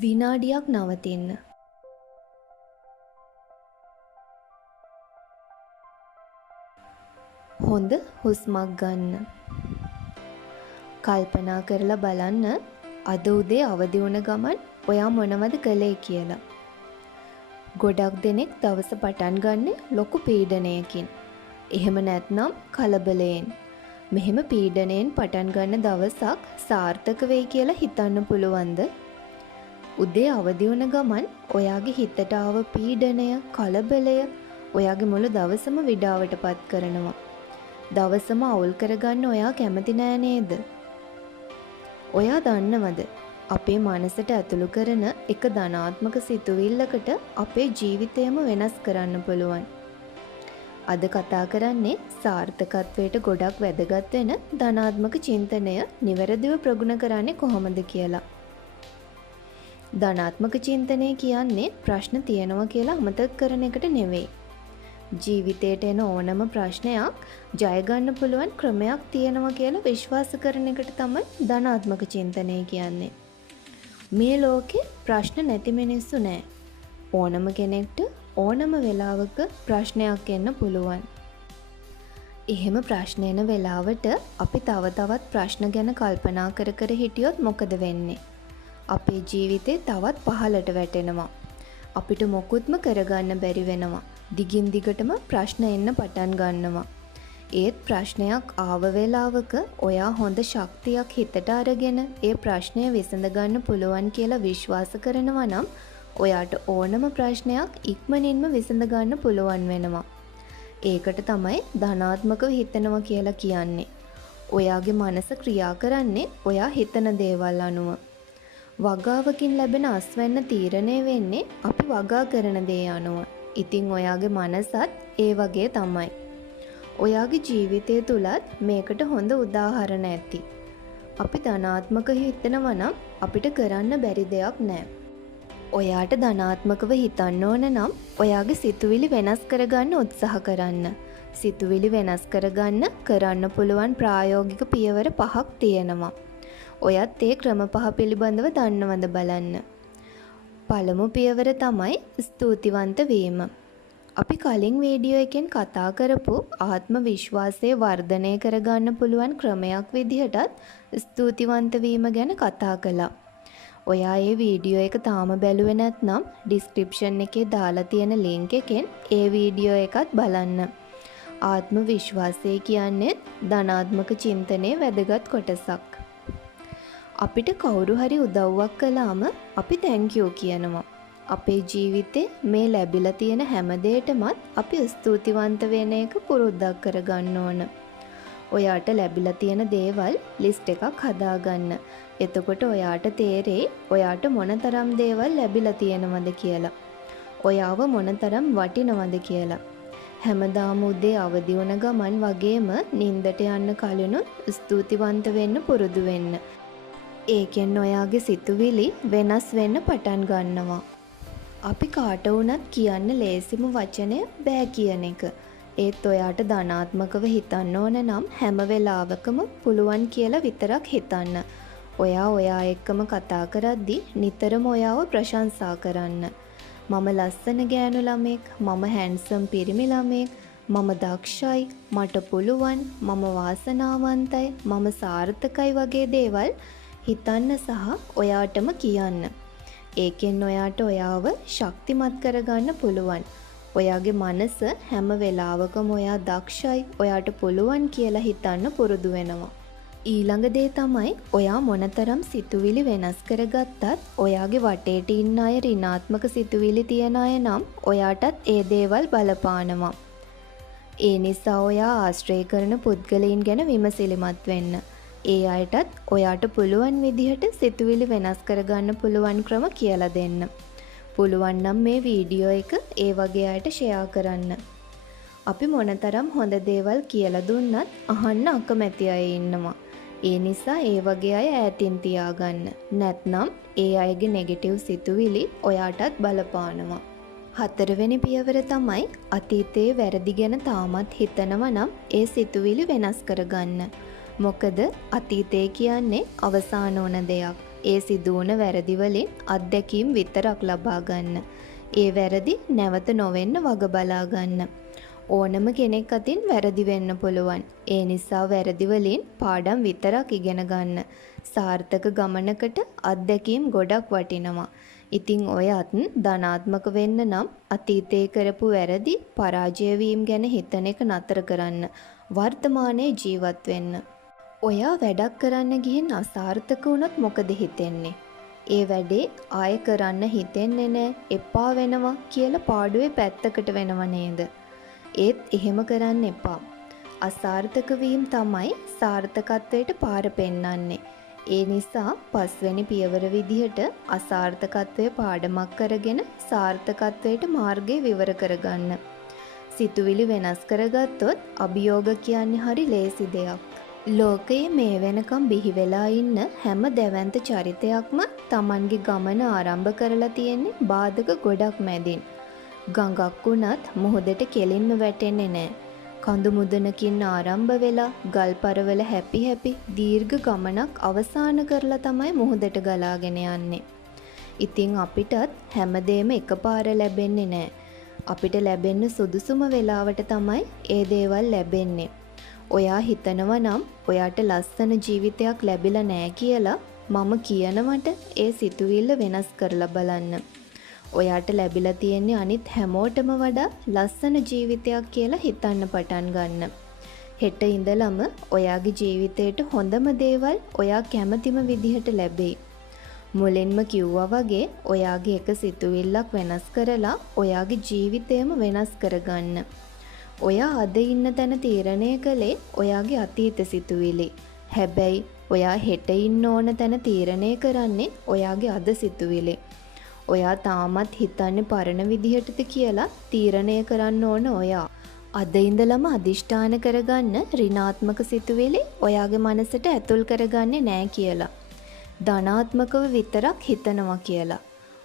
විනාඩියක් නවතින්න. හොඳ හුස්මක් ගන්න. කල්පනා කරලා බලන්න අද උදේ අවදි වුණ ගමන් ඔයා මොනවද කළේ කියලා. ගොඩක් දෙනෙක් දවස පටන් ගන්නේ ලොකු පීඩනයකින්. එහෙම නැත්නම් කලබලයෙන්. මෙහෙම පීඩනයෙන් පටන් ගන්න දවසක් සාර්ථක වෙයි කියලා හිතන්න පුළුවන්ද? උදේ අවදි වුණ ගමන් ඔයාගේ හිතට ආව පීඩනය, කලබලය ඔයාගේ මුළු දවසම විඩාවටපත් කරනවා. දවසම අවුල් කරගන්න ඔයා කැමති නෑ නේද? ඔයා දන්නවද අපේ මනසට ඇතුළු කරන එක ධනාත්මක සිතුවිල්ලකට අපේ ජීවිතයම වෙනස් කරන්න පුළුවන්. අද කතා කරන්නේ සාර්ථකත්වයට ගොඩක් වැදගත් වෙන ධනාත්මක චින්තනය නිවැරදිව ප්‍රගුණ කරන්නේ කොහොමද කියලා. ධනාත්මක චින්තනය කියන්නේ ප්‍රශ්න තියෙනවා කියලා අමතක කරන එකට නෙවෙයි. ජීවිතයට එන ඕනම ප්‍රශ්නයක් ජය ගන්න පුළුවන් ක්‍රමයක් තියෙනවා කියලා විශ්වාස කරන එකට තමයි ධනාත්මක චින්තනය කියන්නේ. මේ ලෝකේ ප්‍රශ්න නැති මිනිස්සු නෑ. ඕනම කෙනෙක්ට ඕනම වෙලාවක ප්‍රශ්නයක් එන්න පුළුවන්. එහෙම ප්‍රශ්න එන වෙලාවට අපි තව තවත් ප්‍රශ්න ගැන කල්පනා කර කර හිටියොත් මොකද වෙන්නේ? අපේ ජීවිතේ තවත් පහළට වැටෙනවා. අපිට මොකුත්ම කරගන්න බැරි වෙනවා. දිගින් දිගටම ප්‍රශ්න එන්න පටන් ගන්නවා. ඒත් ප්‍රශ්නයක් ආව වෙලාවක ඔයා හොඳ ශක්තියක් හිතට අරගෙන ඒ ප්‍රශ්නය විසඳ ගන්න පුළුවන් කියලා විශ්වාස කරනවා නම් ඔයාට ඕනම ප්‍රශ්නයක් ඉක්මනින්ම විසඳ ගන්න පුළුවන් වෙනවා. ඒකට තමයි ධනාත්මකව හිතනවා කියලා කියන්නේ. ඔයාගේ මනස ක්‍රියා කරන්නේ ඔයා හිතන දේවල් අනුව. වගාවකින් ලැබෙන අස්වැන්න තීරණය වෙන්නේ අපි වගා කරන දේ අනුව. ඉතින් ඔයාගේ මනසත් ඒ වගේ තමයි. ඔයාගේ ජීවිතය තුලත් මේකට හොඳ උදාහරණ ඇති. අපි ධනාත්මක හිතනවා නම් අපිට කරන්න බැරි දෙයක් නැහැ. ඔයාට ධනාත්මකව හිතන්න ඕන නම් ඔයාගේ සිතුවිලි වෙනස් කරගන්න උත්සාහ කරන්න. සිතුවිලි වෙනස් කරන්න පුළුවන් ප්‍රායෝගික පියවර 5ක් තියෙනවා. ඔයත් ඒ ක්‍රම 5 පිළිබඳව දන්නවද බලන්න. පළමු පියවර තමයි ස්තුතිවන්ත වීම. අපි කලින් වීඩියෝ එකෙන් කතා කරපු ආත්ම විශ්වාසය වර්ධනය කරගන්න පුළුවන් ක්‍රමයක් විදිහටත් ස්තුතිවන්ත වීම ගැන කතා කළා. ඔයා ඒ වීඩියෝ එක තාම බැලුවේ නැත්නම් ඩිස්ක්‍රිප්ෂන් එකේ දාලා තියෙන ලින්ක් එකෙන් ඒ වීඩියෝ එකත් බලන්න. ආත්ම විශ්වාසය කියන්නේ ධනාත්මක චින්තනයේ වැදගත් කොටසක්. අපිට කවුරු හරි උදව්වක් කළාම අපි thank you කියනවා. අපේ ජීවිතේ මේ ලැබිලා තියෙන හැම දෙයකටමත් අපි ස්තුතිවන්ත වෙන එක පුරුද්දක් කරගන්න ඕන. ඔයාට ලැබිලා තියෙන දේවල් ලිස්ට් එකක් හදාගන්න. එතකොට ඔයාට තේරෙයි ඔයාට මොනතරම් දේවල් ලැබිලා තියෙනවද කියලා. ඔයාව මොනතරම් වටිනවද කියලා. හැමදාම උදේ අවදි වුණ ගමන් වගේම නිින්දට යන්න කලිනුත් ස්තුතිවන්ත වෙන්න පුරුදු වෙන්න. ඒකෙන් ඔයාගේ සිතුවිලි වෙනස් වෙන්න පටන් ගන්නවා. අපි කාට වුණත් කියන්න ලේසිම වචනය බෑ කියන එක. ඒත් ඔයාට ධනාත්මකව හිතන්න ඕන නම් හැම වෙලාවකම පුළුවන් කියලා විතරක් හිතන්න. ඔයා එක්කම කතා කරද්දි නිතරම ඔයාව ප්‍රශංසා කරන්න. මම ලස්සන ගෑනු ළමෙක්, මම හැන්සම් පිරිමි ළමෙක්, මම දක්ෂයි, මට පුළුවන්, මම වාසනාවන්තයි, මම සාර්ථකයි වගේ දේවල් හිතන්න සහ ඔයාටම කියන්න. ඒකෙන් ඔයාට ඔයාව ශක්තිමත් කරගන්න පුළුවන්. ඔයාගේ මනස හැම වෙලාවකම ඔයා දක්ෂයි, ඔයාට පුළුවන් කියලා හිතන්න පුරුදු වෙනවා. ඊළඟ දේ තමයි ඔයා මොනතරම් සිතුවිලි වෙනස් කරගත්තත් ඔයාගේ වටේට ඉන්න අය ඍණාත්මක සිතුවිලි තියන අය නම් ඔයාටත් ඒ දේවල් බලපානවා. ඒ නිසා ඔයා ආශ්‍රය කරන පුද්ගලයන් ගැන විමසිලිමත් වෙන්න. ඒ අයටත් ඔයාට පුළුවන් විදිහට සිතුවිලි වෙනස් කරගන්න පුළුවන් ක්‍රම කියලා දෙන්න. පුළුවන් නම් මේ වීඩියෝ එක ඒ වගේ අයට ෂෙයා කරන්න. අපි මොනතරම් හොඳ දේවල් කියලා දුන්නත් අහන්න අකමැති අය ඉන්නවා. ඒ නිසා ඒ වගේ අය ඈතින් තියාගන්න. නැත්නම් ඒ අයගේ නෙගටිව් සිතුවිලි ඔයාටත් බලපානවා. හතරවෙනි පියවර තමයි අතීතයේ වැරදි ගැන තාමත් හිතනවා නම් ඒ සිතුවිලි වෙනස් කරගන්න. මොකද අතීතය කියන්නේ අවසාන වන දෙයක්. ඒ සිදුවන වැරදි වලින් අත්දැකීම් විතරක් ලබා ගන්න. ඒ වැරදි නැවත නොවෙන්න වග බලා ගන්න. ඕනම කෙනෙක් අතින් වැරදි වෙන්න පුළුවන්. ඒ නිසා වැරදි වලින් පාඩම් විතරක් ඉගෙන ගන්න. සාර්ථක ගමනකට අත්දැකීම් ගොඩක් වටිනවා. ඉතින් ඔයත් ධනාත්මක වෙන්න නම් අතීතයේ කරපු වැරදි පරාජය වීම ගැන හිතන එක නතර කරන්න. වර්තමානයේ ජීවත් වෙන්න. ඔයා වැඩක් කරන්න ගිහින් අසාර්ථක වුණොත් මොකද හිතෙන්නේ? ඒ වැඩේ ආයෙ කරන්න හිතෙන්නේ නැහැ, එපා වෙනවා කියලා පාඩුවේ පැත්තකට වෙනව නේද? ඒත් එහෙම කරන්න එපා. අසාර්ථක වීම තමයි සාර්ථකත්වයට පාර පෙන්වන්නේ. ඒ නිසා පස්වෙනි පියවර විදිහට අසාර්ථකත්වය පාඩමක් කරගෙන සාර්ථකත්වයට මාර්ගය විවර කරගන්න. සිතුවිලි වෙනස් කරගත්තොත් අභියෝග කියන්නේ හරි ලේසි දෙයක්. ලෝකයේ මේ වෙනකම් බිහි වෙලා ඉන්න හැම දැවැන්ත චරිතයක්ම Tamanගේ ගමන ආරම්භ කරලා තියෙන්නේ බාධක ගොඩක් මැදින්. ගඟක් වුණත් මුහුදට කෙලින්ම වැටෙන්නේ නැහැ. කඳු මුදනකින් ආරම්භ වෙලා ගල්පරවල හැපි දීර්ඝ ගමනක් අවසන් කරලා තමයි මුහුදට ගලාගෙන යන්නේ. ඉතින් අපිටත් හැමදේම එකපාර ලැබෙන්නේ නැහැ. අපිට ලැබෙන්න සුදුසුම වෙලාවට තමයි ඒ දේවල් ලැබෙන්නේ. ඔයා හිතනවා නම් ඔයාට ලස්සන ජීවිතයක් ලැබිලා නැහැ කියලා මම කියනවට ඒ සිතුවිල්ල වෙනස් කරලා බලන්න. ඔයාට ලැබිලා තියෙන්නේ අනිත් හැමෝටම වඩා ලස්සන ජීවිතයක් කියලා හිතන්න පටන් ගන්න. හෙට ඉඳලම ඔයාගේ ජීවිතේට හොඳම දේවල් ඔයා කැමතිම විදිහට ලැබෙයි. මුලින්ම කිව්වා වගේ ඔයාගේ එක සිතුවිල්ලක් වෙනස් කරලා ඔයාගේ ජීවිතයම වෙනස් කරගන්න. ඔයා අද ඉන්න තැන තීරණය කළේ ඔයාගේ අතීත සිතුවිලි. හැබැයි ඔයා හෙට ඉන්න ඕන තැන තීරණය කරන්නේ ඔයාගේ අද සිතුවිලි. ඔයා තාමත් හිතන්නේ පරණ විදිහටද කියලා තීරණය කරන්න ඕන ඔයා. අද ඉඳලම අදිෂ්ඨාන කරගන්න ඍණාත්මක සිතුවිලි ඔයාගේ මනසට ඇතුල් කරගන්නේ නැහැ කියලා. ධනාත්මකව විතරක් හිතනවා කියලා.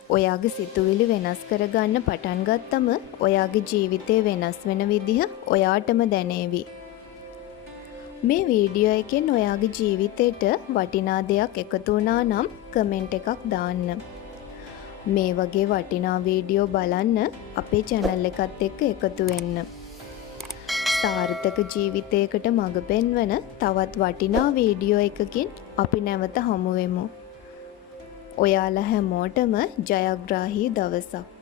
ඔයාගේ සිතුවිලි වෙනස් කරගන්න පටන් ගත්තම ඔයාගේ ජීවිතේ වෙනස් වෙන විදිහ ඔයාටම දැනේවි. මේ වීඩියෝ එකෙන් ඔයාගේ ජීවිතේට වටිනා දෙයක් එකතු වුණා නම් කමෙන්ට් එකක් දාන්න. මේ වගේ වටිනා වීඩියෝ බලන්න අපේ channel එකත් එක්ක එකතු වෙන්න. සාර්ථක ජීවිතයකට මඟ පෙන්වන තවත් වටිනා වීඩියෝ එකකින් අපි නැවත හමු වෙමු. ඔයාලා හැමෝටම ජයග්‍රාහී දවසක්.